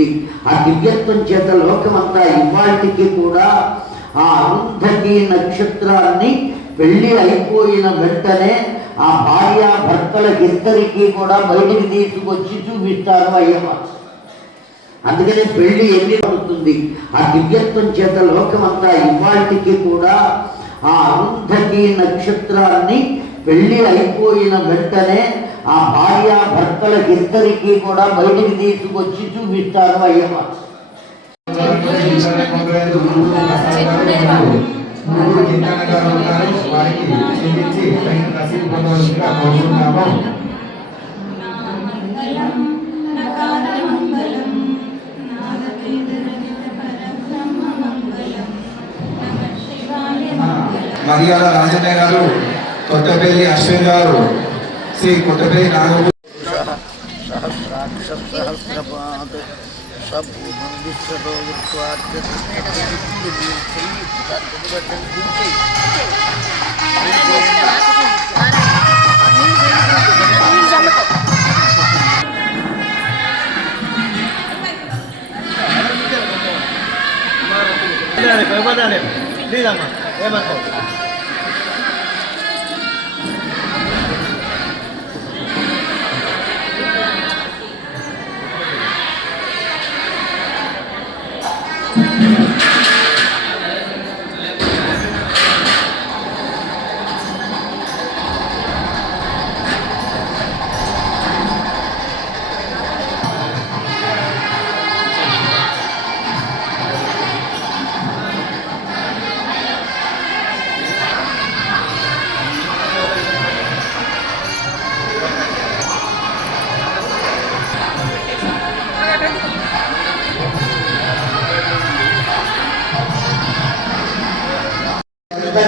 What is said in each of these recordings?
ఉంటుంది. ఆ దివ్యత్వం చేత లోకమంతా ఇవాళకి కూడా ఆ అరుంధతి నక్షత్రాన్ని పెళ్లి అయిపోయిన వెంటనే ఆ భార్య భర్తలకిద్దరికీ కూడా బయటికి తీసుకొచ్చి చూపిస్తారు అయ్యమ్మ. అందుకని పెళ్లి ఎన్ని అవుతుంది. ఆ దివ్యత్వం చేత లోకమంతా ఇవాళకి కూడా ఆ అరుంధతి నక్షత్రాన్ని పెళ్లి అయిపోయిన వెంటనే ఆ భార్య భర్తలకిద్దరికీ కూడా బయటికి తీసుకొచ్చి చూపిస్తారు అయ్యమ్మ. మర్యాద రాజయ్య గారు, కొత్తపల్లి అశ్విన్ గారు, శ్రీ కొత్తపల్లి నాగభూషణ్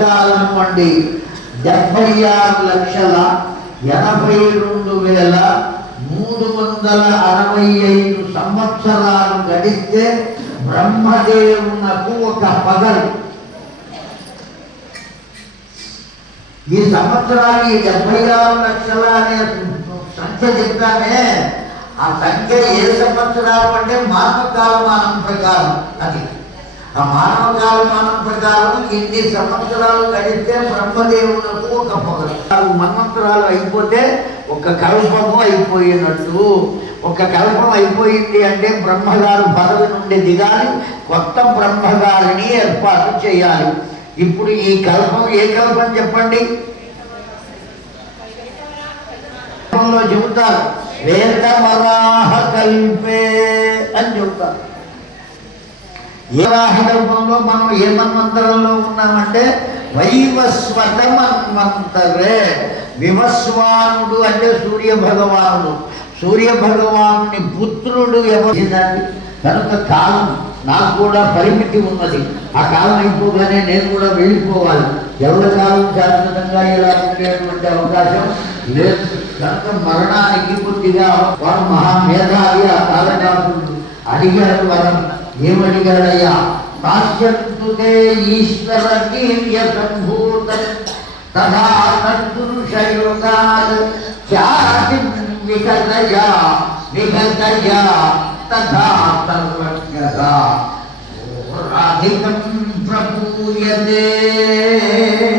కాలం వండి 76,82,365 సంవత్సరాలు గడిస్తే బ్రహ్మదేవునకు ఒక పగలు. ఈ సంవత్సరాలు ఈ 76 లక్షల అనే సంఖ్య చెప్తానే, ఆ సంఖ్య ఏ సంవత్సరాలు అంటే మానవ కాలమానం ప్రకారం. అది ఆ మానవ కాలమానం ప్రకారం ఇన్ని సంవత్సరాలు గడిస్తే బ్రహ్మదేవునకు ఒక పొగలు. మన్వంతరాలు అయిపోతే ఒక కల్పము అయిపోయినట్టు. ఒక కల్పం అయిపోయింది అంటే బ్రహ్మగారు పదవి నుండి దిగాలి, కొత్త బ్రహ్మగారిని ఏర్పాటు చేయాలి. ఇప్పుడు ఈ కల్పం ఏ కల్పం చెప్పండి? చెబుతారు శ్వేతవరాహ కల్పే అని చెబుతారు. ఏ కల్పంలో మనం ఏ మన్వంతరంలో ఉన్నామంటే వైవస్వత మన్వంతరే. వివస్వానుడు అంటే సూర్య భగవానుడు. సూర్య భగవానుని పుత్రుడు ఎవరిదండి? కనుక కాలం నాకు కూడా పరిమితి ఉన్నది. ఆ కాలం అయిపోగానే నేను కూడా వెళ్ళిపోవాలి. ఎవరి కాలం శాశ్వతంగా ఇలా ఉండేటువంటి అవకాశం లేదు. కనుక మరణానికి కొద్దిగా వాడు మహామేధావి. ఆ కాలకాసుడు అడిగాడు వరం. ఏమడిగాడయ్యా? పాశ్యంతుతే ఈశ్వర దివ్య సంభూత తథా తద్పురుషయోగాత్ ఖ్యాతి విగతయా విగతయా తథా సర్వజ్ఞతా అధికం ప్రపూయతే.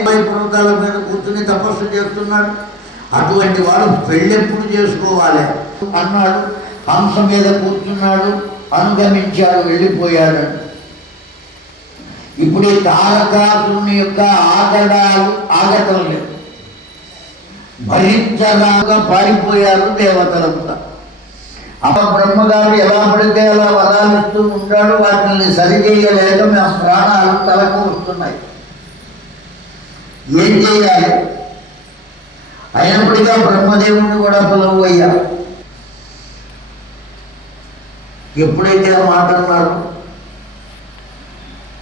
పర్వతాల మీద కూర్చుని తపస్సు చేస్తున్నాడు. అటువంటి వాడు పెళ్ళెప్పుడు చేసుకోవాలి అన్నాడు. హంస మీద కూర్చున్నాడు, అనుగమించాడు, వెళ్ళిపోయాడు. ఇప్పుడు ఈ తారకాసుని యొక్క ఆగడాలు ఆగటం లేదు. భరించలాగా పారిపోయారు దేవతలంతా. అమ్మ బ్రహ్మగారు ఎలా పడితే అలా వరాలిస్తూ ఉంటాడు. వాటిని సరిచేయలేక మేము ప్రాణాలు తలకు వస్తున్నాయి. ఏం చేయాలి? అయినప్పటికీ బ్రహ్మదేవుని కూడా పిలవయ్యా. ఎప్పుడైతే ఆ మాట అన్నారు,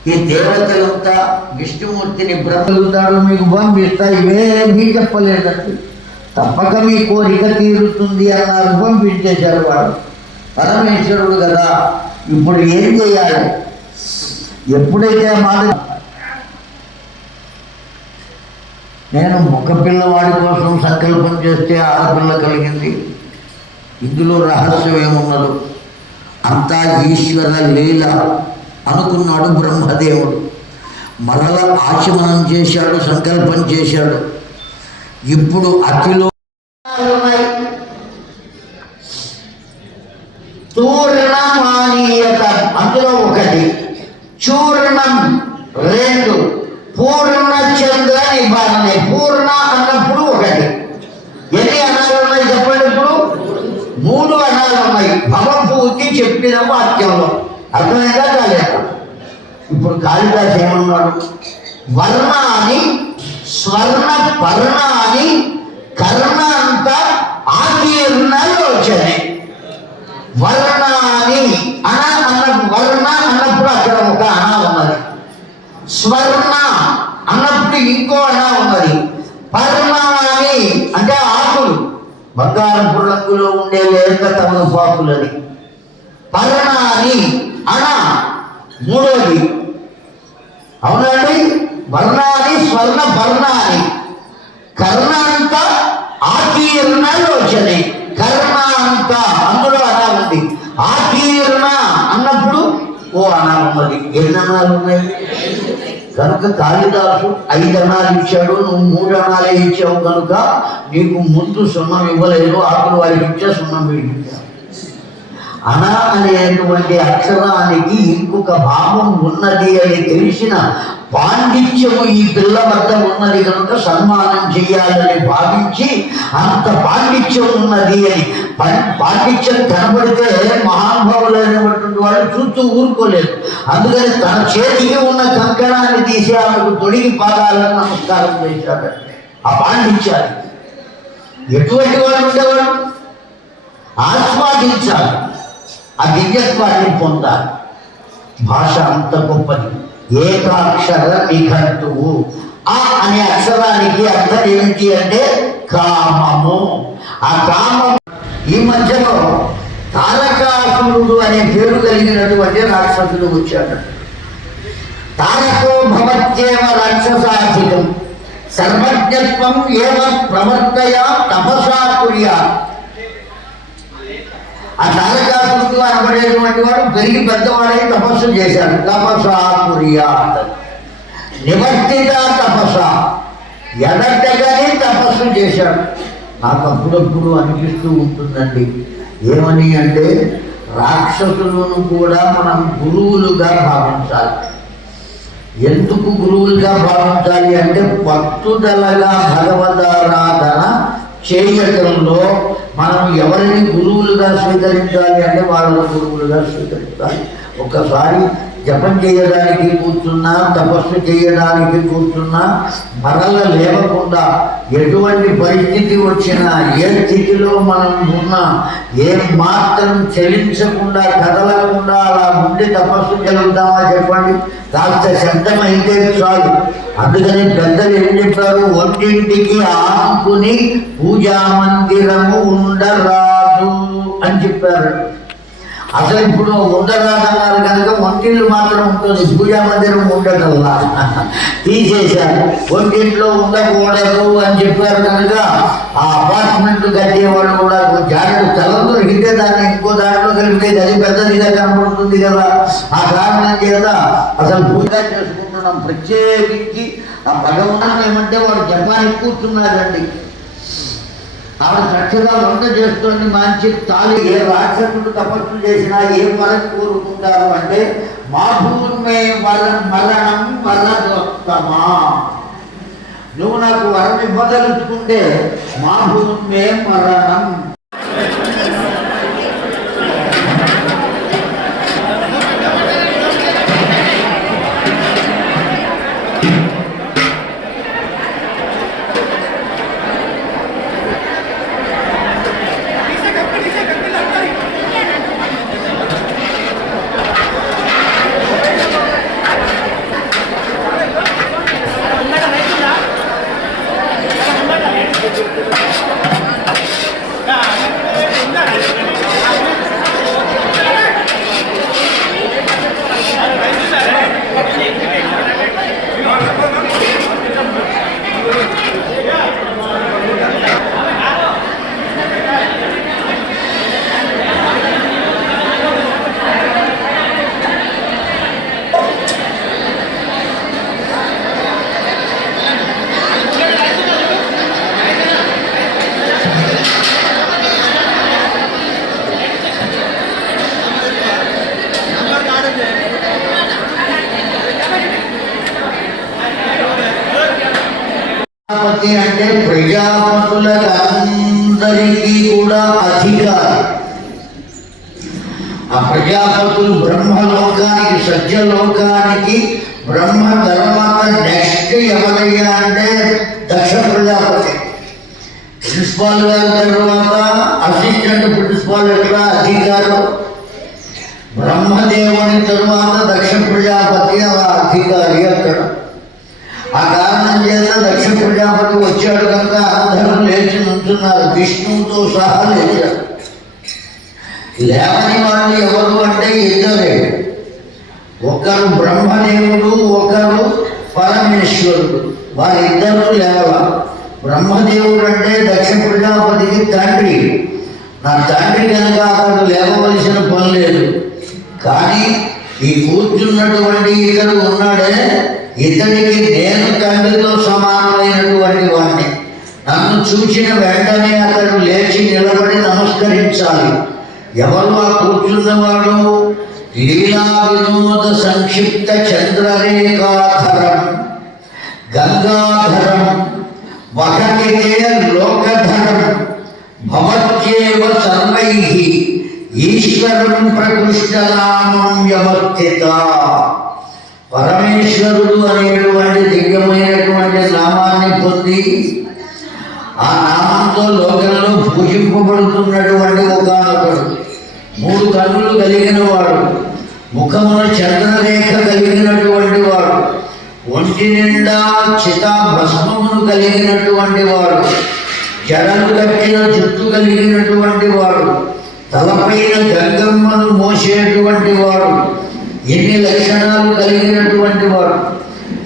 ఈ దేవతలంతా విష్ణుమూర్తిని బ్రహ్మలుతాడు మీకు పంపిస్తా, ఇవేమీ చెప్పలేదండి. తప్పక మీ కోరిక తీరుతుంది అన్నారు. పంపించేశారు. వాడు పరమేశ్వరుడు కదా. ఇప్పుడు ఏం చేయాలి? ఎప్పుడైతే మాట నేను మగపిల్లవాడి కోసం సంకల్పం చేస్తే ఆడపిల్ల కలిగింది. ఇందులో రహస్యం ఏమున్నదో అంతా ఈశ్వర లీల అనుకున్నాడు బ్రహ్మదేవుడు. మరల ఆచమనం చేశాడు, సంకల్పం చేశాడు. ఇప్పుడు అతిలో పూర్ణమానీయత అందులో ఒకటి, చూర్ణం రెండు, పూర్ణ చంద్ర నిబారణ. పూర్ణ అన్నప్పుడు ఒకటి. ఎన్ని అనాలు ఉన్నాయి చెప్పండి? ఇప్పుడు 3 అనాలు ఉన్నాయి భవభూతి చెప్పిన వాక్యంలో. అర్థమైందా కాలేదా? ఇప్పుడు కాళిదాసు ఏమన్నాడు? వర్ణాన్ని స్వర్ణ పర్ణాన్ని కర్ణాంత ఆకీర్ణలోచనే. వర్ణాన్ని వర్ణ అన్నప్పుడు అక్కడ ఒక అనా ఉన్నది, స్వర్ణ అన్నప్పుడు ఇంకో అనా ఉన్నది, పర్ణాన్ని అంటే ఆకులు, బంగారపు రంగులో ఉండే లేక తమలపాకులని. పర్ణాన్ని అన మూడోది. అవునండి, వర్ణాన్ని స్వర్ణ పర్ణాన్ని కర్ణాంత ఆకీర్ణలోచనే. కర్ణాంత అందులో అనా ఉంది, ఆకీర్ణ అన్నప్పుడు ఓ అనా ఉన్నది. ఎన్ని అనాలు ఉన్నాయి? కనుక కాళిదాసు 5 అనాలు ఇచ్చాడు, నువ్వు 3 అనాలే ఇచ్చావు కనుక నీకు ముందు సున్నం ఇవ్వలేదు, ఆకులు వారికి ఇచ్చా, సున్నం వీడికి. అనా అనేటువంటి అక్షరానికి ఇంకొక భావం ఉన్నది అని తెలిసిన పాండిత్యము ఈ పిల్ల వద్ద ఉన్నది కనుక సన్మానం చేయాలని భావించి, అంత పాండిత్యం ఉన్నది అని. పాండిత్యం కనబడితే మహానుభావులైనటువంటి వాళ్ళు చూస్తూ ఊరుకోలేదు. అందుకని తన చేతికి ఉన్న కంకణాన్ని తీసి ఆమెకు తొడిగి పాదాలను నమస్కారం చేశాడు. ఆ పాండిత్యాన్ని ఎటువంటి వాడు ఉండేవాడు? ఆస్వాదించాలి, ఆ దివ్యత్వాన్ని పొందాలి. భాష అంత గొప్పది. ఏకాక్షర నిఘంటువు. ఆ అనే అక్షరానికి అర్థం ఏమిటి అంటే కామము. ఆ కామం ఈ మధ్యలో తారకాసురుడు అనే పేరు కలిగినటువంటి రాక్షసుడు వచ్చాడు. తారకో భవత్యేవ రాక్షసాధికం సర్వజ్ఞత్వం ఏవ ప్రవర్తయ తపసా కుర్యా. ఆ తారకాసురుడు అనబడేటువంటి వాడు పెరిగి పెద్దవాడై తపస్సు చేశాడు. తపసా కుర్యా, నివర్తిత తపస, ఎదటగానే తపస్సు చేశాడు. నాకు అప్పుడప్పుడు అనిపిస్తూ ఉంటుందండి, ఏమని అంటే రాక్షసులను కూడా మనం గురువులుగా భావించాలి. ఎందుకు గురువులుగా భావించాలి అంటే పట్టుదలగా భగవదారాధన చేయటంలో మనం ఎవరిని గురువులుగా స్వీకరించాలి అంటే వాళ్ళ గురువులుగా స్వీకరించాలి. ఒకసారి జపం చేయడానికి కూర్చున్నా, తపస్సు చేయడానికి కూర్చున్నా, మరల లేవకుండా ఎటువంటి పరిస్థితి వచ్చినా, ఏ స్థితిలో మనం ఉన్నా, ఏం మాత్రం చలించకుండా కదలకుండా అలా ఉండి తపస్సు కలుగుతామా చెప్పండి? కాస్త శబ్దమైతే చాలు. అందుకని పెద్దలు ఏం చెప్పారు? ఒంటింటికి ఆనుకుని పూజా మందిరము ఉండరాదు అని చెప్పారు. అసలు ఇప్పుడు ఉండరాదన్నారు కనుక ఒంటిళ్ళు మాత్రం ఉంటుంది, పూజా మందిరం ఉండటంలా తీసేశారు. ఒంటింట్లో ఉండకూడదు అని చెప్పారు కనుక ఆ అపార్ట్మెంట్ కట్టేవాళ్ళు కూడా జాగ్రత్త స్థలం దొరికితే దాన్ని ఇంకో దాంట్లో కలిపితే అది పెద్దదిగా కనబడుతుంది కదా. ఆ కారణం చేత అసలు పూజ చేసుకుంటున్నాం. ప్రత్యేకించి ఆ భగవాన్ ఏమంటే వాడు జపానికి కూర్చున్నారండి, ఆవిడ చక్కగా వంట చేస్తుంది, మంచి తాళి. ఏ రాక్షసుడు తపస్సు చేసినా ఏం వరం కోరుకుంటారు అంటే మా భూమే మరణం వరదోత్తమా, నువ్వు నాకు వరం ఇవ్వదలుచుకుంటే మా భూమే మరణం. Yeah. ప్రజాపతి అంటే ప్రజాపతులకు అందరికీ కూడా అధికారి. ఆ ప్రజాపతులు బ్రహ్మలోకానికి, సత్యలోకానికి బ్రహ్మ తర్వాత నెక్స్ట్ ఎవరయ్యా అంటే దక్ష ప్రజాపతి. ప్రిన్సిపాల్ గారి తర్వాత అసిస్టెంట్ ప్రిన్సిపాల్ ఎట్లా అధికారు, బ్రహ్మదేవుని తరువాత దక్ష ప్రజాపతి అధికారి అక్కడ. ఆ కారణం చేత దక్ష ప్రజాపతి వచ్చాడు కనుక అందరూ లేచి నుంచున్నారు, విష్ణువుతో సహా లేచారు. లేవని వాళ్ళు ఎవరు అంటే ఇద్దరే, ఒకరు బ్రహ్మదేవుడు, ఒకరు పరమేశ్వరుడు. వారిద్దరూ లేవ. బ్రహ్మదేవుడు అంటే దక్ష ప్రజాపతికి తండ్రి. నా తండ్రి కనుక అతడు లేవవలసిన పని లేదు. కానీ ఈ కూర్చున్నటువంటి ఇతడు ఉన్నాడే, ఇతడికి నేను తండ్రితో సమానమైనటువంటి వాడిని. నన్ను చూసిన వెంటనే అతడు లేచి నిలబడి నమస్కరించాలి. ఎవరు ఆ కూర్చున్నవాడు? లీలా వినోద సంక్షిప్త చంద్రరేఖాధరం గంగాధరం వహతితే లోకధరం భవత్యేవ సర్వైః ఈశ్వరం ప్రకృష్టనామం వ్యవర్తిత. పరమేశ్వరుడు అనేటువంటి దివ్యమైనటువంటి నామాన్ని పొంది ఆ నామంతో లోకంలో పూజింపబడుతున్నటువంటి ఒకనొకడు. 3 కన్నులు కలిగిన వాడు, ముఖమున చంద్రరేఖ కలిగినటువంటి వాడు, ఒంటి నిండా చితాభస్మమును కలిగినటువంటి వాడు, జడలు కట్టిన జుట్టు కలిగినటువంటి వాడు, తలపైన గంగమ్మను మోసేటువంటి వాడు, ఎన్ని లక్షణాలు కలిగినటువంటి వాడు.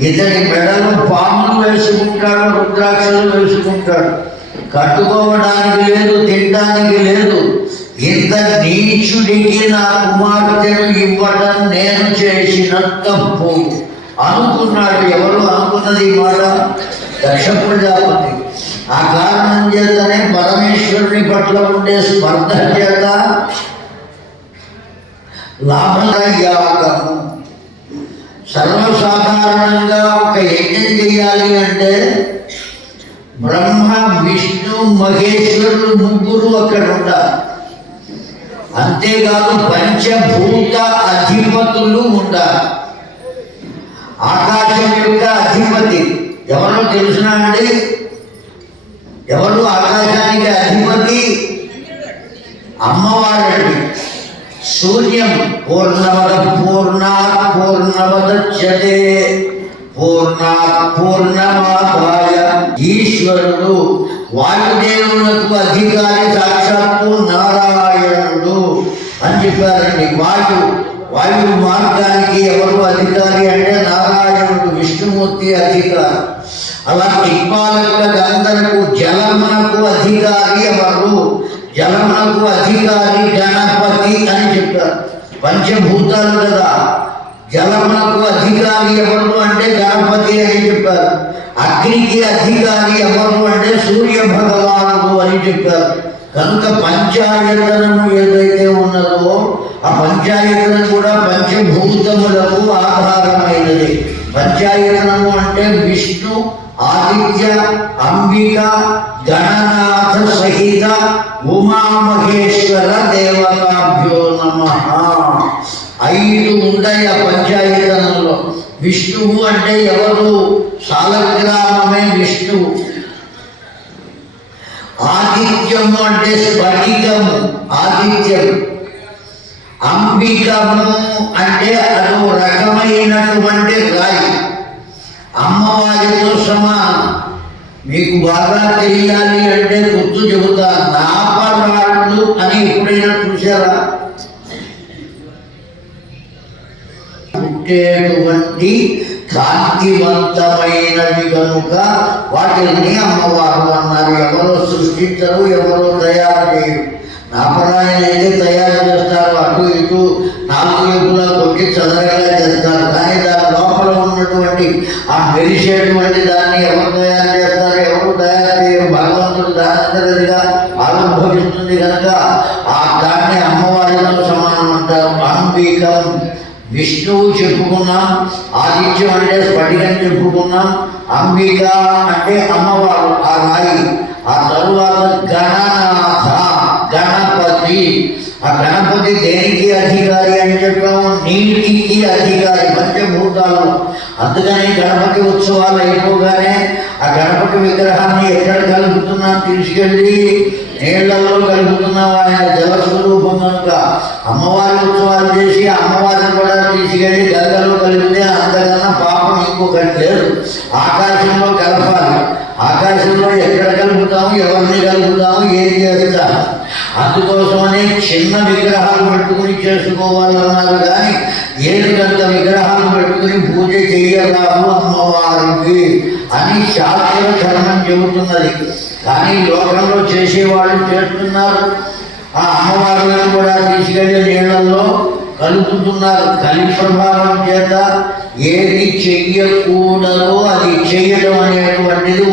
ఇతని మెడలో పాములు వేసుకుంటాడు, రుద్రాక్షలు వేసుకుంటాడు. కట్టుకోవడానికి లేదు, తినడానికి లేదు. ఇంత నీచుడికి నా కుమార్తెను ఇవ్వడం నేను చేసిన తప్పు అనుకున్నాడు. ఎవరు అనుకున్నది ఈ మాట? దక్ష ప్రజాపతి. ఆ కారణం చేతనే పరమేశ్వరుని పట్ల ఉండే స్పర్ధ చేత లాభయాగము. సర్వసాధారణంగా ఒక యజ్ఞం చేయాలి అంటే బ్రహ్మ, విష్ణు, మహేశ్వరుడు ముగ్గురు అక్కడ ఉండాలి. అంతేకాదు పంచభూత అధిపతులు ఉండాలి. ఆకాశం యొక్క అధిపతి ఎవరో తెలుసునా అండి? ఎవరు ఆకాశానికి అధిపతి? అమ్మవారండి. సూర్యం పూర్ణమద పూర్ణాత్ పూర్ణమదచ్యతే పూర్ణాత్ పూర్ణమాదాయ. ఈశ్వరుడు వాయుదేవులకు అధికారి సాక్షాత్తు నారాయణుడు అని చెప్పారండి. వాయు మార్గానికి ఎవరు అధికారి అంటే నారాయణుడు, విష్ణుమూర్తి అధికారి. అలా దిక్పాలకులకు అందరకు జలమునకు అధికారి ఎవరు? జలమునకు అధికారి గణపతి అని చెప్పారు. పంచభూతాలు కదా. జలమునకు అధికారి ఎవరు అంటే గణపతి అని చెప్పారు. అగ్నికి అధికారి ఎవరు అంటే సూర్య భగవానుడు అని చెప్పారు. కనుక పంచాయతనము ఏదైతే ఉన్నదో ఆ పంచాయతనం కూడా పంచభూతములకు ఆధారమైనది. పంచాయతనము అంటే విష్ణు, ఆదిత్య, అంబిక, గణనాథ సహిత ఉమామహేశ్వర దేవతాభ్యో నమః. 5 ఉంటాయి ఆ పంచాయతనంలో. విష్ణువు అంటే ఎవరు? సాలగ్రామమే విష్ణువు. ఆదిత్యము అంటే స్ఫటికము, ఆదిత్యము. అంబికము అంటే అదో రకమైనటువంటి రాయి, అమ్మవారితో సమానం. మీకు బాగా తెలియాలి అంటే గుర్తు చెబుతా. నాపరాళ్ళు అని ఎప్పుడైనా చూసారా? పుట్టేటువంటి కాంతివంతమైనవి కనుక వాటిని అమ్మవారు అన్నారు. ఎవరో సృష్టించరు, ఎవరో తయారు చేయరు. నాపరాయణ అయితే తయారు చేస్తారు, అటు ఇటు 4 వైపులా కొట్టి చదరగా చేస్తారు. కానీ దాని లోపల ఉన్నటువంటి ఆ మెరిసేటువంటి దాన్ని ఎవరు తయారు చేస్తారు? ఎవరు తయారు చేయరు. భగవంతుడు దానంతరదిగా ఆవిర్భవిస్తుంది కనుక ఆ దాన్ని అమ్మవారితో సమానం అంటారు. అంబికం. విష్ణువు చెప్పుకున్నాం, ఆదిత్యం అంటే స్ఫటికం చెప్పుకున్నాం, అంబిక అంటే అమ్మవారు ఆ రాయి. ఆ తరువాత గణనాథ గణపతి. ఆ గణపతి దేనికి అధికారి అని చెప్పాము? నీటికి అధికారి, పంచభూతాలు. అందుకని గణపతి ఉత్సవాలు అయిపోగానే ఆ గణపతి విగ్రహాన్ని ఎక్కడ కలుపుతున్నాం? తీసుకెళ్ళి నీళ్లలో కలుపుతున్నాం. ఆయన జలస్వరూపం కనుక అమ్మవారి ఉత్సవాలు చేసి అమ్మవారిని కూడా తీసుకెళ్ళి గంగలో కలిపితే అంతకన్నా పాపం ఇంకొకటి లేదు. ఆకాశంలో కలపాలి. ఆకాశంలో ఎక్కడ కలుపుతాము, ఎవరిని కలుపుతాము, ఏం చేస్తాము? అందుకోసమని చిన్న విగ్రహాలు పెట్టుకుని చేసుకోవాలన్నారు. కానీ ఏడుగంట విగ్రహాలు పెట్టుకుని పూజ చేయరాదు అమ్మవారికి అని శాస్త్ర ధర్మం చెబుతున్నది. కానీ లోకంలో చేసేవాళ్ళు చేస్తున్నారు. ఆ అమ్మవారులను కూడా తీసుకెళ్లి నీళ్లలో కలుపుతున్నారు. కలి ప్రభావం చేత ఏది చెయ్యకూడదో అది చెయ్యడం అనేటువంటిది